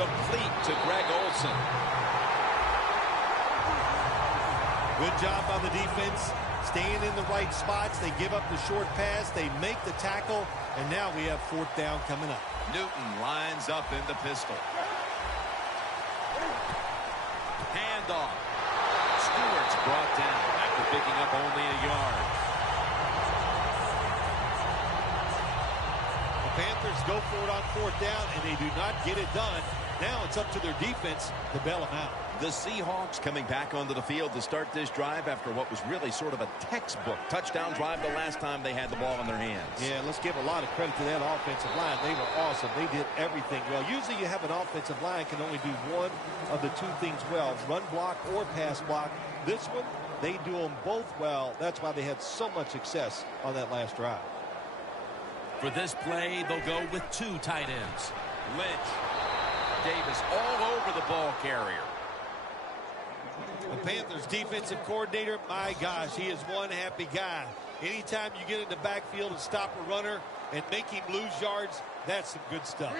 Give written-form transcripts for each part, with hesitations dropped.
complete to Greg Olsen. Good job by the defense, staying in the right spots. They give up the short pass. They make the tackle, and now we have fourth down coming up. Newton lines up in the pistol. Handoff. Stewart's brought down after picking up only a yard. The Panthers go for it on fourth down, and they do not get it done. Now it's up to their defense to bail them out. The Seahawks coming back onto the field to start this drive after what was really sort of a textbook touchdown drive the last time they had the ball in their hands. Yeah, let's give a lot of credit to that offensive line. They were awesome. They did everything well. Usually you have an offensive line can only do one of the two things well, run block or pass block. This one, they do them both well. That's why they had so much success on that last drive. For this play, they'll go with two tight ends. Lynch. Davis all over the ball carrier. The Panthers defensive coordinator, my gosh, he is one happy guy. Anytime you get in the backfield and stop a runner and make him lose yards, that's some good stuff.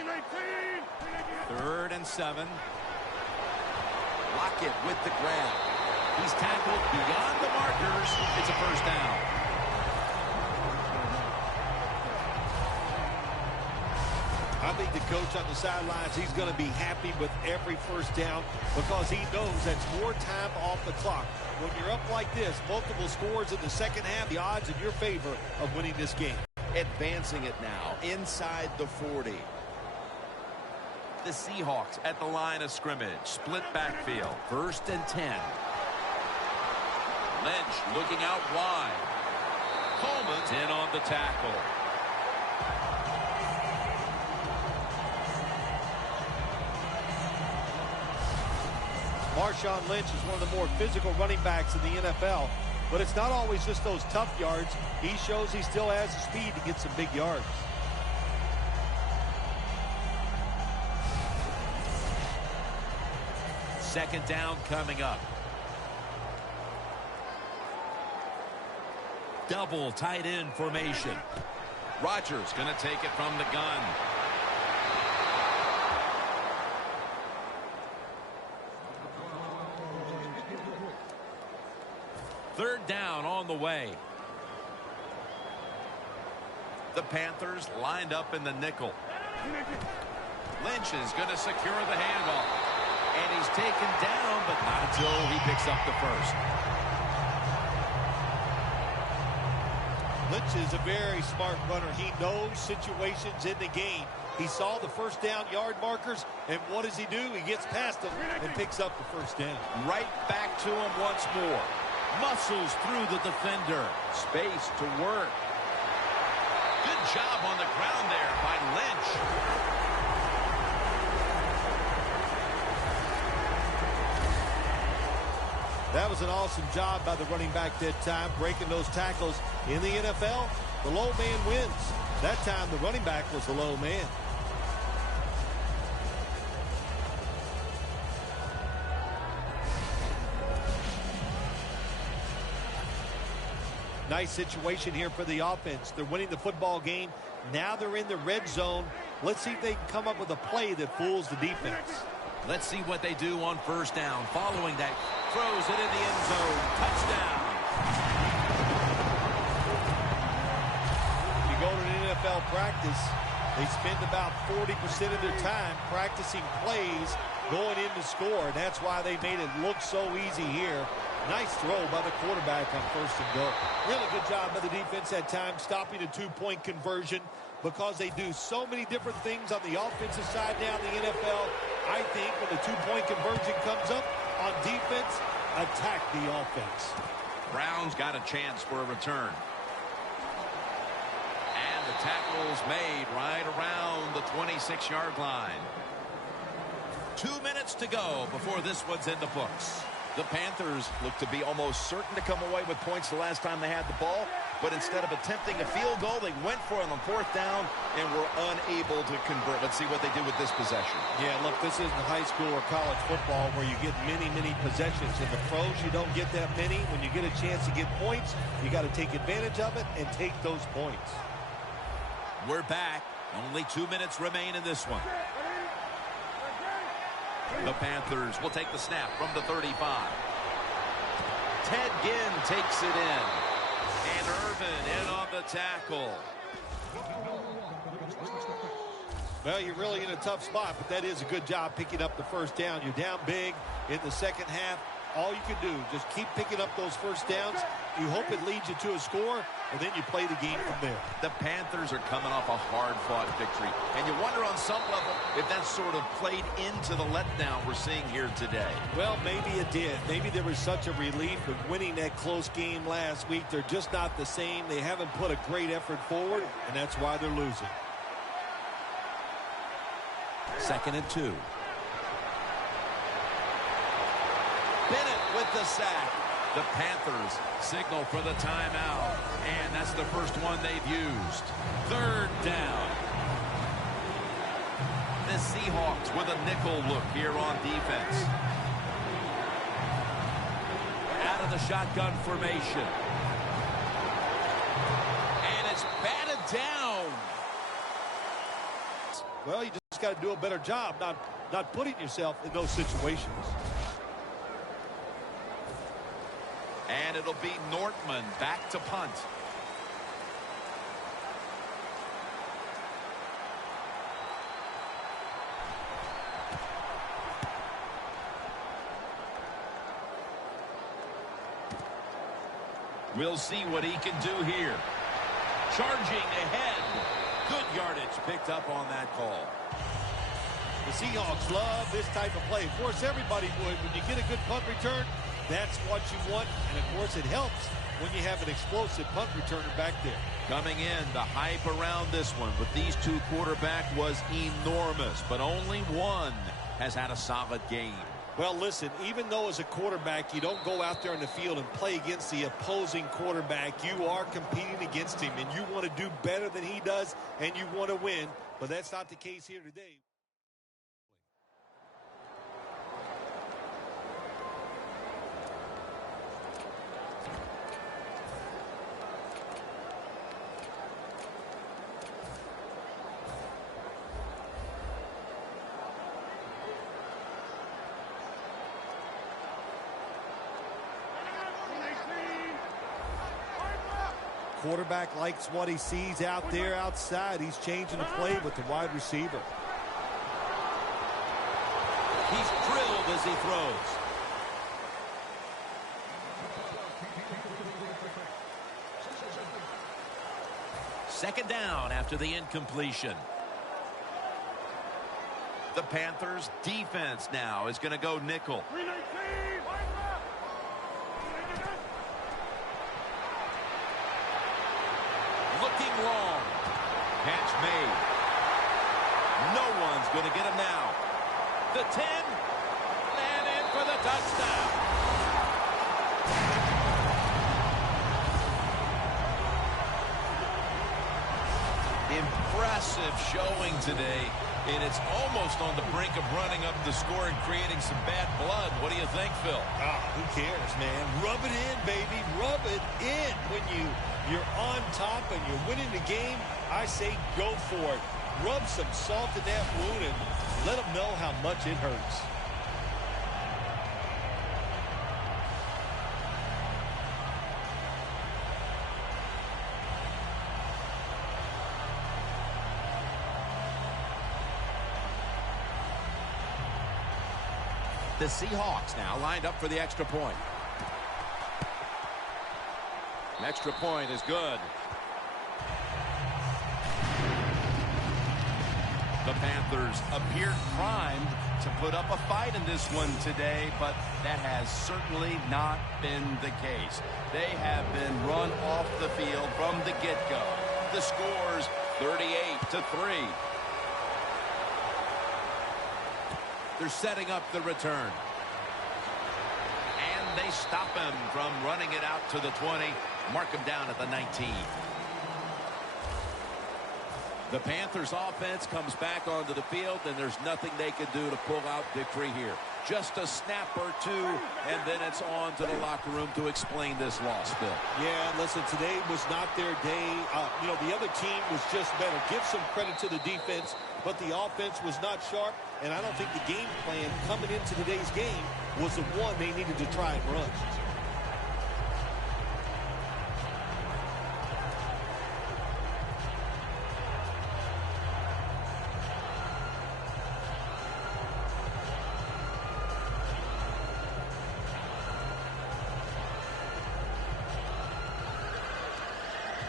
3rd and 7. Lockett with the grab. He's tackled beyond the markers. It's a first down. I think the coach on the sidelines, he's going to be happy with every first down because he knows that's more time off the clock. When you're up like this, multiple scores in the second half, the odds in your favor of winning this game. Advancing it now inside the 40. The Seahawks at the line of scrimmage. Split backfield. 1st and 10. Lynch looking out wide. Coleman's in on the tackle. Marshawn Lynch is one of the more physical running backs in the NFL, but it's not always just those tough yards. He shows he still has the speed to get some big yards. Second down coming up. Double tight end formation. Rodgers going to take it from the gun. Third down on the way. The Panthers lined up in the nickel. Lynch is going to secure the handoff. And he's taken down, but not until he picks up the first. Lynch is a very smart runner. He knows situations in the game. He saw the first down yard markers, and what does he do? He gets past them and picks up the first down. Right back to him once more. Muscles through the defender. Space to work. Good job on the ground there by Lynch. That was an awesome job by the running back that time, breaking those tackles. In the NFL, the low man wins. That time, the running back was the low man. Nice situation here for the offense. They're winning the football game. Now they're in the red zone. Let's see if they can come up with a play that fools the defense. Let's see what they do on first down. Following that, throws it in the end zone. Touchdown. If you go to an NFL practice, they spend about 40% of their time practicing plays going in to score. And that's why they made it look so easy here. Nice throw by the quarterback on first and goal. Really good job by the defense at times, stopping a two-point conversion because they do so many different things on the offensive side now in the NFL. I think when the two-point conversion comes up on defense, attack the offense. Brown's got a chance for a return. And the tackle's made right around the 26-yard line. 2 minutes to go before this one's in the books. The Panthers look to be almost certain to come away with points the last time they had the ball, but instead of attempting a field goal, they went for it on fourth down and were unable to convert. Let's see what they do with this possession. Yeah, look, this isn't high school or college football where you get many possessions. In the pros, you don't get that many. When you get a chance to get points, you got to take advantage of it and take those points. We're back. Only 2 minutes remain in this one. The Panthers will take the snap from the 35. Ted Ginn takes it in. And Irvin in on the tackle. Well, you're really in a tough spot, but that is a good job picking up the first down. You're down big in the second half. All you can do, just keep picking up those first downs. You hope it leads you to a score, and then you play the game from there. The Panthers are coming off a hard-fought victory, and you wonder on some level if that sort of played into the letdown we're seeing here today. Well, maybe it did. Maybe there was such a relief of winning that close game last week. They're just not the same. They haven't put a great effort forward, and that's why they're losing. 2nd and 2. Bennett with the sack. The Panthers signal for the timeout, and that's the first one they've used. 3rd down. The Seahawks with a nickel look here on defense. Out of the shotgun formation. And it's batted down. Well, you just got to do a better job not putting yourself in those situations. And it'll be Nortman back to punt. We'll see what he can do here. Charging ahead. Good yardage picked up on that call. The Seahawks love this type of play. Of course, everybody would. When you get a good punt return, that's what you want. And, of course, it helps when you have an explosive punt returner back there. Coming in, the hype around this one with these two quarterbacks was enormous. But only one has had a solid game. Well, listen, even though as a quarterback you don't go out there in the field and play against the opposing quarterback, you are competing against him. And you want to do better than he does, and you want to win. But that's not the case here today. Quarterback likes what he sees out there outside. He's changing the play with the wide receiver. He's drilled as he throws. Second down after the incompletion. The Panthers defense now is going to go nickel. Looking long. Catch made. No one's going to get him now. The 10. And in for the touchdown. Impressive showing today. And it's almost on the brink of running up the score and creating some bad blood. What do you think, Phil? Who cares, man? Rub it in, baby. Rub it in. When you're on top and you're winning the game, I say go for it. Rub some salt in that wound and let them know how much it hurts. The Seahawks now lined up for the extra point. An extra point is good. The Panthers appeared primed to put up a fight in this one today, but that has certainly not been the case. They have been run off the field from the get-go. The score's 38-3. They're setting up the return. And they stop him from running it out to the 20. Mark him down at the 19. The Panthers offense comes back onto the field, and there's nothing they can do to pull out victory here. Just a snap or two, and then it's on to the locker room to explain this loss, Bill. Yeah, listen, today was not their day. The other team was just better. Give some credit to the defense, but the offense was not sharp, and I don't think the game plan coming into today's game was the one they needed to try and run.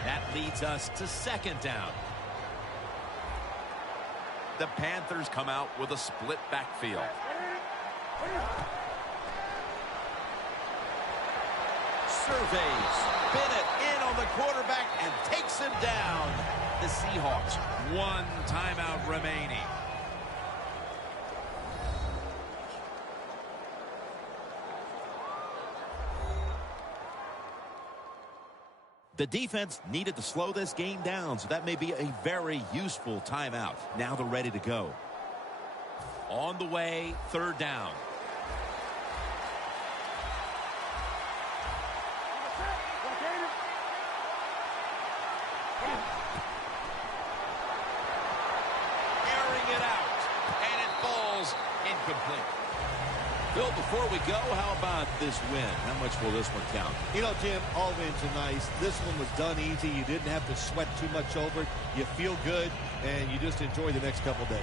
That leads us to second down. The Panthers come out with a split backfield. Surveys. Bennett in on the quarterback and takes him down. The Seahawks, one timeout remaining. The defense needed to slow this game down, so that may be a very useful timeout. Now they're ready to go. On the way, third down. Airing it out, and it falls incomplete. Bill, before we go, how about this win? How much will this one count? Jim, all wins are nice. This one was done easy. You didn't have to sweat too much over it. You feel good, and you just enjoy the next couple days.